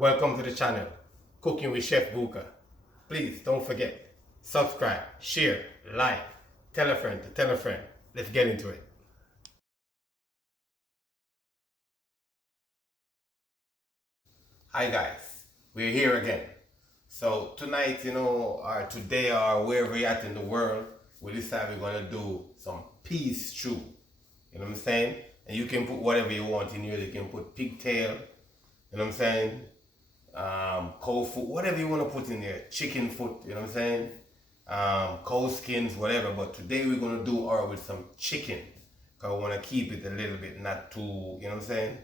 Welcome to the channel, Cooking with Chef Bouka. Please don't forget, subscribe, share, like, tell a friend to tell a friend. Let's get into it. Hi guys, we're here again. So tonight, or today, or wherever you're at in the world, we decided we're gonna do some peas stew. You know what I'm saying? And you can put whatever you want in here. You can put pigtail, you know what I'm saying? Cow foot, whatever you want to put in there. Chicken foot, you know what I'm saying? Cow skins, whatever. But today we're gonna do ours with some chicken. Cause I want to keep it a little bit not too, you know what I'm saying?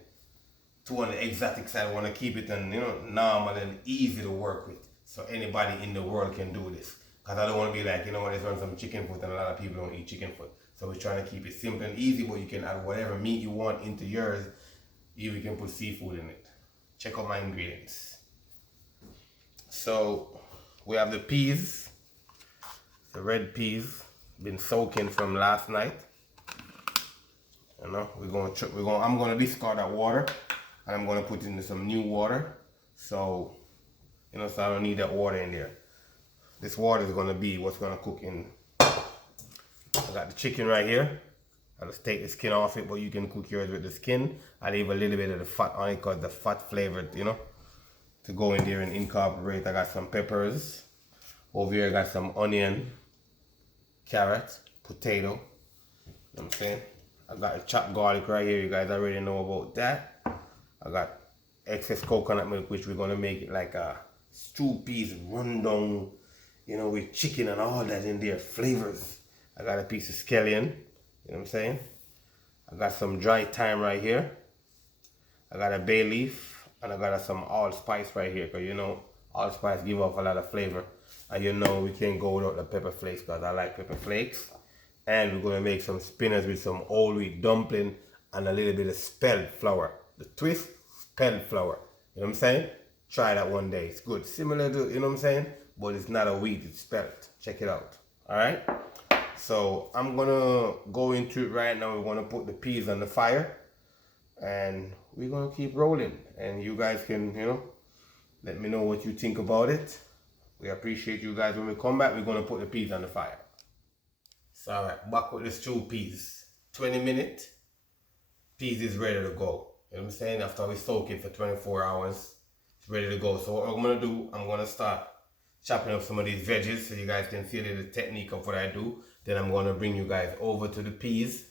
Too on the exotic side. I want to keep it normal and easy to work with. So anybody in the world can do this. Cause I don't want to be like, let's run some chicken foot and a lot of people don't eat chicken foot. So we're trying to keep it simple and easy, but you can add whatever meat you want into yours. You can put seafood in it. Check out my ingredients. So we have the peas, the red peas, been soaking from last night. I'm gonna discard that water, and I'm gonna put in some new water. So, so I don't need that water in there. This water is gonna be what's gonna cook in. I got the chicken right here. I'll just take the skin off it, but you can cook yours with the skin. I leave a little bit of the fat on it because the fat flavored, to go in there and incorporate. I got some peppers. Over here I got some onion, carrot, potato. You know what I'm saying? I got a chopped garlic right here. You guys already know about that. I got excess coconut milk, which we're gonna make it like a stew peas rundown, with chicken and all that in there, flavors. I got a piece of scallion, you know what I'm saying? I got some dry thyme right here. I got a bay leaf, and I got some allspice right here, because allspice give off a lot of flavor. And we can't go without the pepper flakes, because I like pepper flakes. And we're gonna make some spinach with some whole wheat dumpling and a little bit of spelled flour. The twist, spelled flour. You know what I'm saying? Try that one day. It's good. Similar to, you know what I'm saying? But it's not a wheat, it's spelled. Check it out. Alright? So I'm gonna go into it right now. We're gonna put the peas on the fire. And we're gonna keep rolling. And you guys can, let me know what you think about it. We appreciate you guys. When we come back, we're gonna put the peas on the fire. So alright, back with the stew peas. 20 minutes, peas is ready to go. You know what I'm saying? After we soak it for 24 hours, it's ready to go. So what I'm gonna do, I'm gonna start chopping up some of these veggies so you guys can see the technique of what I do. Then I'm gonna bring you guys over to the peas,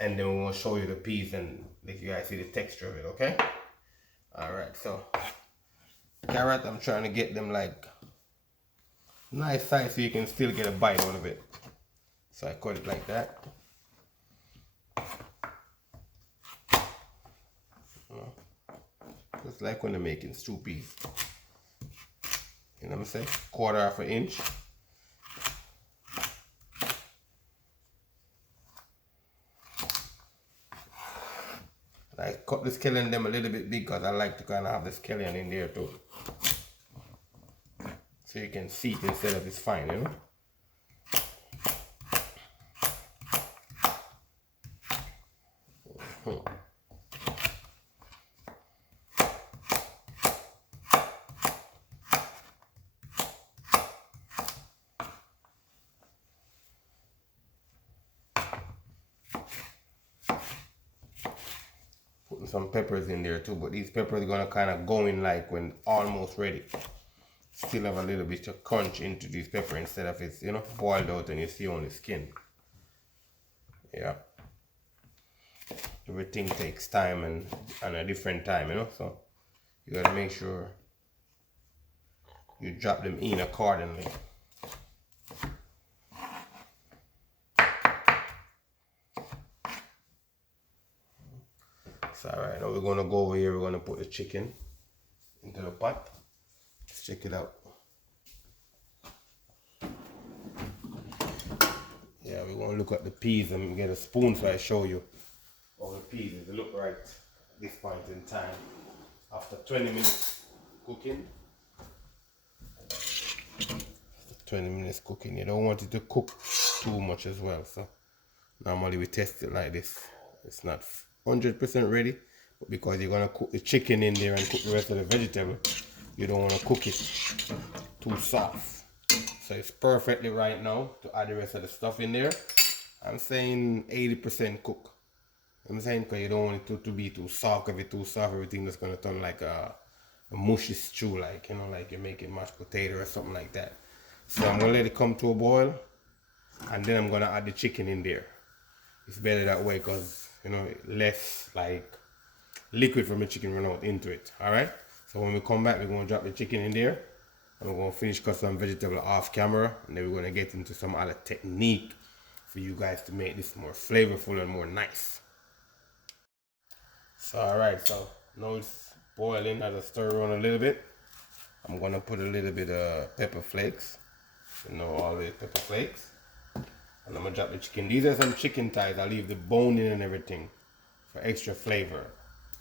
and then we're gonna show you the peas and let you guys see the texture of it, okay? Alright, so carrot, I'm trying to get them like nice size so you can still get a bite out of it. So I cut it like that. Just like when they're making stew peas. You know what I'm saying? 1/4 inch. I cut the scallion them a little bit big because I like to kind of have the scallion in there too. So you can see it instead of it's fine, Putting some peppers in there too, but these peppers are gonna kind of go in like when almost ready. Still have a little bit of crunch into this pepper instead of it's boiled out and you see only skin. Yeah. Everything takes time and a different time, so you gotta make sure you drop them in accordingly. So alright, now we're gonna go over here, we're gonna put the chicken into the pot. Let's check it out. Yeah, we're gonna look at the peas and get a spoon so I show you all the peas. They look right at this point in time. After 20 minutes cooking. 20 minutes cooking. You don't want it to cook too much as well. So normally we test it like this. It's not 100% ready, because you're gonna cook the chicken in there and cook the rest of the vegetable. You don't want to cook it too soft. So it's perfectly right now to add the rest of the stuff in there. I'm saying 80% cook. I'm saying because you don't want it to be too soft. If it's too soft, everything that's gonna turn like a mushy stew, like, you know, like you're making mashed potato or something like that. So I'm gonna let it come to a boil, and then I'm gonna add the chicken in there. It's better that way because, you know, less like liquid from the chicken run out into it. All right. So when we come back, we're gonna drop the chicken in there, and we're gonna finish cut some vegetable off camera, and then we're gonna get into some other technique for you guys to make this more flavorful and more nice. So alright, so now it's boiling. I just stir around a little bit. I'm gonna put a little bit of pepper flakes. You know, all the pepper flakes. And I'm gonna drop the chicken. These are some chicken thighs. I leave the bone in and everything for extra flavor.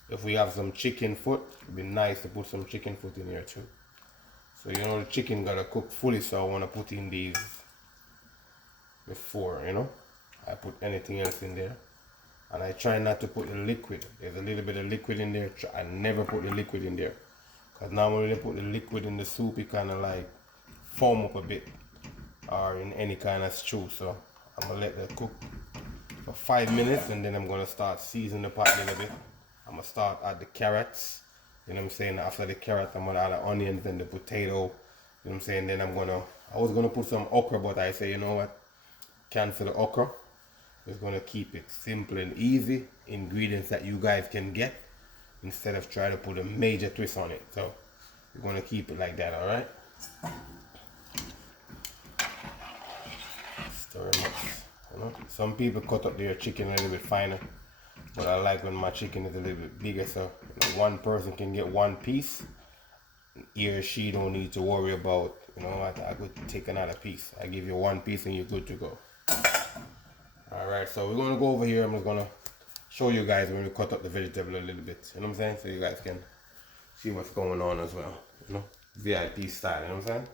If we have some chicken foot, it'd be nice to put some chicken foot in here too. So you know the chicken gotta cook fully, so I wanna put in these before, you know. I put anything else in there. And I try not to put the liquid. There's a little bit of liquid in there. I never put the liquid in there. Because now when you put the liquid in the soup, it kind of like foam up a bit. Or in any kind of stew. So I'm going to let that cook for 5 minutes. And then I'm going to start seasoning the pot a little bit. I'm going to start add the carrots. You know what I'm saying? After the carrot, I'm going to add the onions and the potato. You know what I'm saying? Then I was going to put some okra, but I say, you know what? Cancel the okra. Just gonna keep it simple and easy, ingredients that you guys can get instead of trying to put a major twist on it. So we're gonna keep it like that, all right? Stir them up. You know? Some people cut up their chicken a little bit finer, but I like when my chicken is a little bit bigger, so you know, one person can get one piece. He or she don't need to worry about, you know, I could take another piece. I give you one piece and you're good to go. Alright, so we're gonna go over here. I'm just gonna show you guys when we cut up the vegetable a little bit. You know what I'm saying? So you guys can see what's going on as well. You know? VIP style, you know what I'm saying?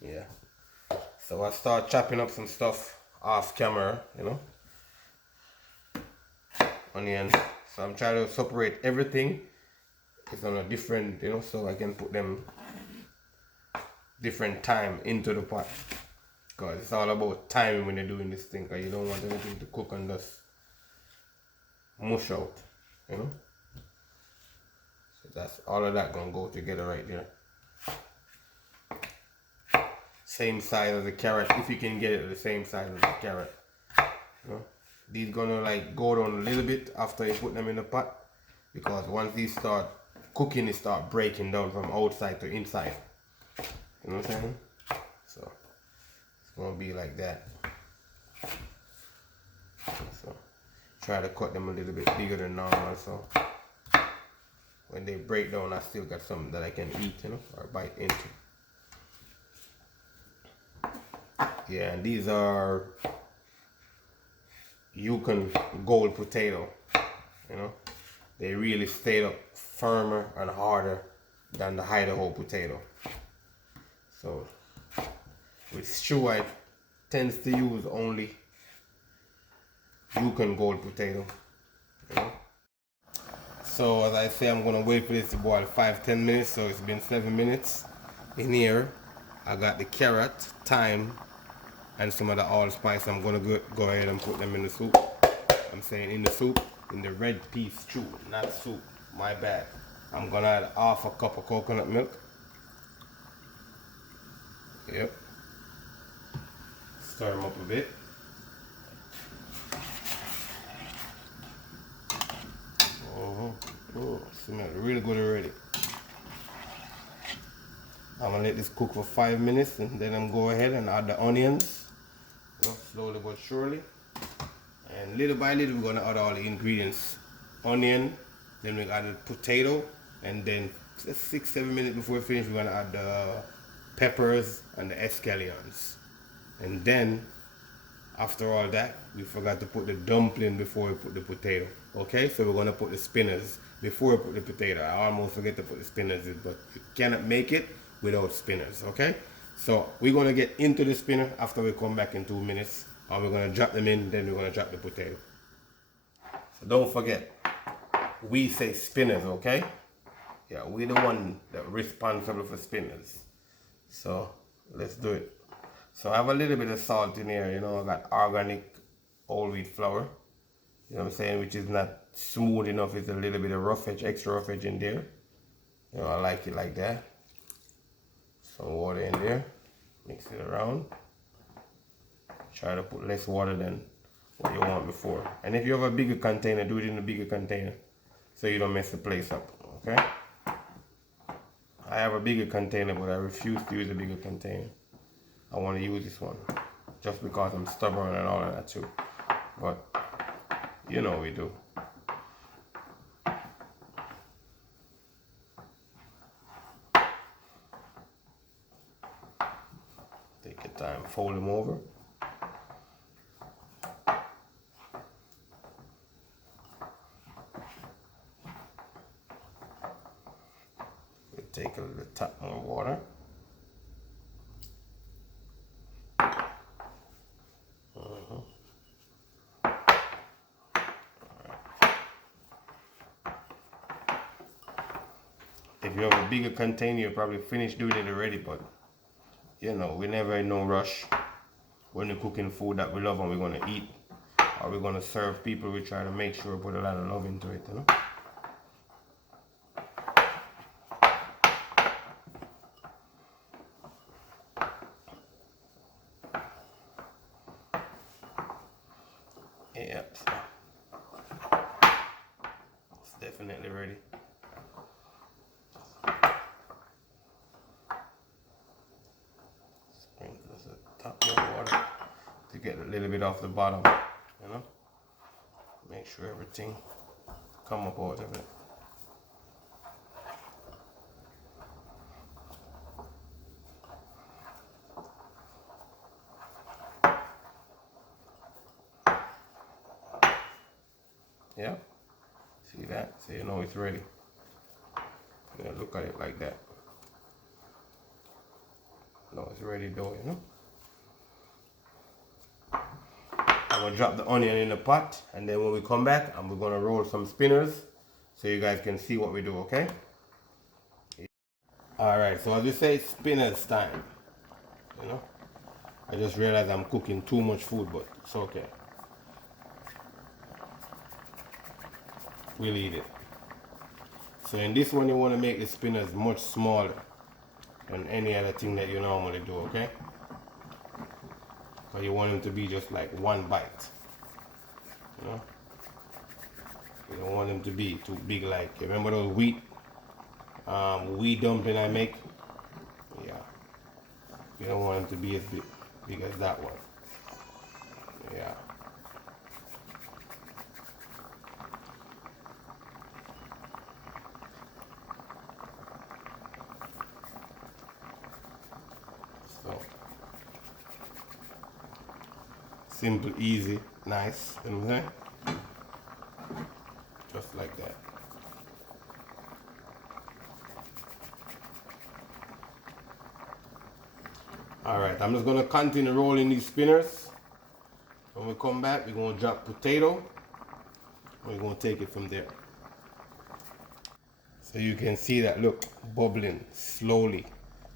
Yeah. So I start chopping up some stuff off camera, you know. Onion. So I'm trying to separate everything. It's on a different, you know, so I can put them different time into the pot. Because it's all about timing when you're doing this thing, because you don't want anything to cook and just mush out, you know. So that's all of that gonna go together right there. Same size as the carrot, if you can get it the same size as the carrot. You know? These gonna like go down a little bit after you put them in the pot, because once these start cooking, it start breaking down from outside to inside. You know what I'm saying? So gonna be like that. So try to cut them a little bit bigger than normal, so when they break down I still got something that I can eat, you know, or bite into. Yeah, and these are Yukon gold potato, you know. They really stayed up firmer and harder than the Idaho potato. So with stew, I tends to use only Yukon gold potato, you know? So as I say, I'm gonna wait for this to boil 5-10 minutes. So it's been 7 minutes. In here I got the carrot, thyme, and some of the allspice. I'm gonna go ahead and put them in the soup. I'm saying in the soup, in the red pea stew, not soup, my bad. I'm gonna add half a cup of coconut milk. Yep. Stir them up a bit. Oh, smells really good already. I'm gonna let this cook for 5 minutes, and then I'm go ahead and add the onions, you know, slowly but surely. And little by little, we're gonna add all the ingredients. Onion, then we add the potato, and then just 6-7 minutes before we finish, we're gonna add the peppers and the escallions. And then after all that, we forgot to put the dumpling before we put the potato. Okay, so we're gonna put the spinners before we put the potato. I almost forget to put the spinners in, but you cannot make it without spinners. Okay, so we're gonna get into the spinner after we come back in 2 minutes, and we're gonna drop them in, then we're gonna drop the potato. So don't forget, we say spinners, okay? Yeah, we're the one that responsible for spinners. So let's do it. So I have a little bit of salt in here, you know, I got organic whole wheat flour. You know what I'm saying? Which is not smooth enough, it's a little bit of rough edge, extra rough edge in there. You know, I like it like that. Some water in there, mix it around. Try to put less water than what you want before. And if you have a bigger container, do it in a bigger container so you don't mess the place up, okay? I have a bigger container, but I refuse to use a bigger container. I want to use this one just because I'm stubborn and all of that too. But you know we do. Take your time, fold them over. We'll take a little tap more water. If you have a bigger container, you'll probably finish doing it already, but you know, we're never in no rush when we're cooking food that we love and we're gonna eat or we're gonna serve people. We try to make sure we put a lot of love into it, you know. Yep, it's definitely ready. Sprinkle the top of the water to get a little bit off the bottom, you know. Make sure everything come up out of it. Yeah, see that? So you know it's ready. Yeah, look at it like that. No, it's ready though, you know. I'm gonna drop the onion in the pot, and then when we come back, we're gonna roll some spinners so you guys can see what we do, okay? Alright, so as you say, spinners time. You know? I just realized I'm cooking too much food, but it's okay. We'll eat it. So in this one, you want to make the spinners much smaller than any other thing that you normally do, okay? Because you want them to be just like one bite. You know? You don't want them to be too big like, you remember those wheat dumpling I make? Yeah. You don't want them to be as big as that one. Yeah. So simple, easy, nice, you know what I'm saying? Just like that. Alright, I'm just gonna continue rolling these spinners. When we come back, we're gonna drop potato. We're gonna take it from there. So you can see that, look, bubbling slowly.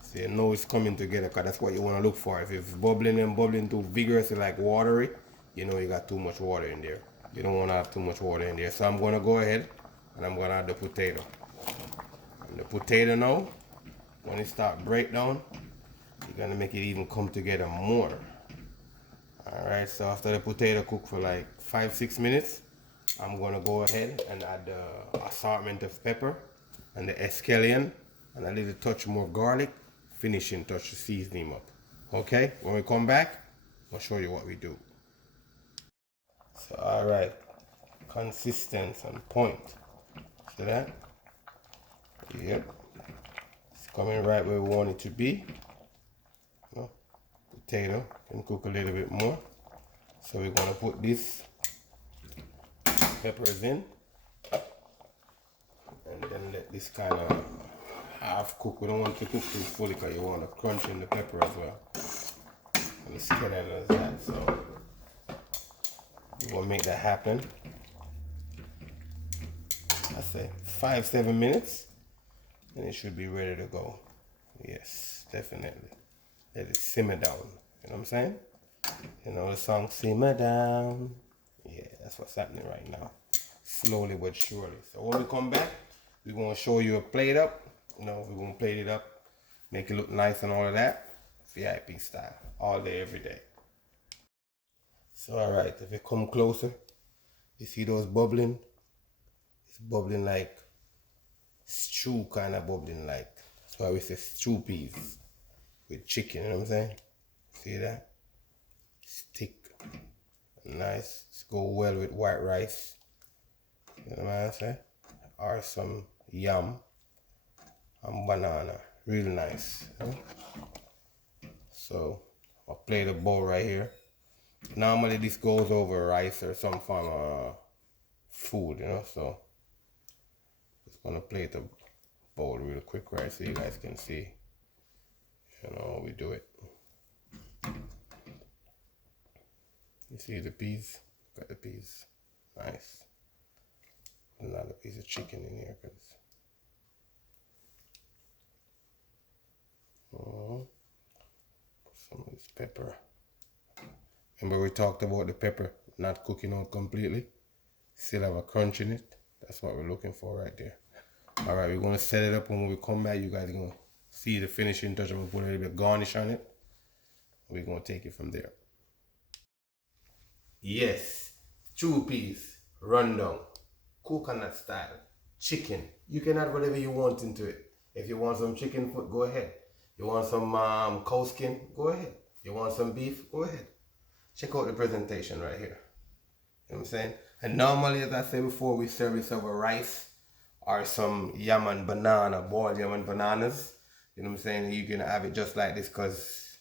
So you know it's coming together, because that's what you want to look for. If it's bubbling and bubbling too vigorously, like watery, you know you got too much water in there. You don't want to have too much water in there. So I'm going to go ahead and I'm going to add the potato. And the potato now, when it start break down, you're going to make it even come together more. Alright, so after the potato cook for like 5-6 minutes, I'm going to go ahead and add the assortment of pepper and the escallion and a little touch more garlic, finishing touch to season him up. Okay, when we come back, I'll show you what we do. So, alright, consistency and point. See that? Yep. It's coming right where we want it to be. No, potato can cook a little bit more. So we're going to put this peppers in. And then let this kind of half cook. We don't want to cook too fully because you want to crunch in the pepper as well. And the skeleton as that. So we will make that happen. I say 5-7 minutes, and it should be ready to go. Yes, definitely. Let it simmer down. You know what I'm saying? You know the song Simmer Down. Yeah, that's what's happening right now. Slowly but surely. So when we come back, we're gonna show you a plate up. You know, we're gonna plate it up, make it look nice and all of that. VIP style. All day, every day. So alright, if you come closer, you see those bubbling? It's bubbling like stew kind of bubbling like. That's why we say stew peas with chicken, you know what I'm saying? See that? It's thick, nice. It's go well with white rice. You know what I'm saying? Or some yam and banana. Real nice. You know? So I'll play the bowl right here. Normally this goes over rice or some form of food, you know, so just gonna plate the bowl real quick right so you guys can see, you know, how we do it. You see the peas? Got the peas. Nice. Another piece of chicken in here, cause some of this pepper. Remember we talked about the pepper not cooking out completely? Still have a crunch in it. That's what we're looking for right there. Alright, we're gonna set it up, and when we come back, you guys are gonna see the finishing touch. I'm gonna put a little bit of garnish on it. We're gonna take it from there. Yes, chew peas, rundown, coconut style, chicken. You can add whatever you want into it. If you want some chicken foot, go ahead. You want some cow skin, go ahead. You want some beef, go ahead. Check out the presentation right here. You know what I'm saying? And normally, as I said before, we serve this over rice or some yam and banana, boiled yam and bananas. You know what I'm saying? You can have it just like this because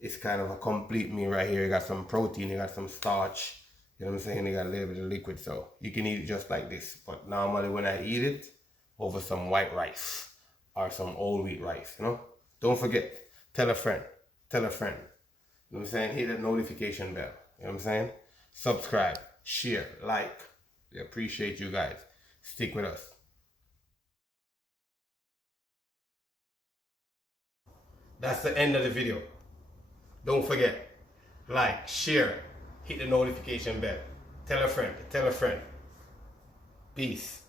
it's kind of a complete meal right here. You got some protein, you got some starch. You know what I'm saying? You got a little bit of liquid, so you can eat it just like this. But normally when I eat it, over some white rice or some whole wheat rice, you know? Don't forget, tell a friend, tell a friend. You know what I'm saying? Hit that notification bell. You know what I'm saying? Subscribe, share, like. We appreciate you guys. Stick with us. That's the end of the video. Don't forget, like, share, hit the notification bell. Tell a friend, tell a friend. Peace.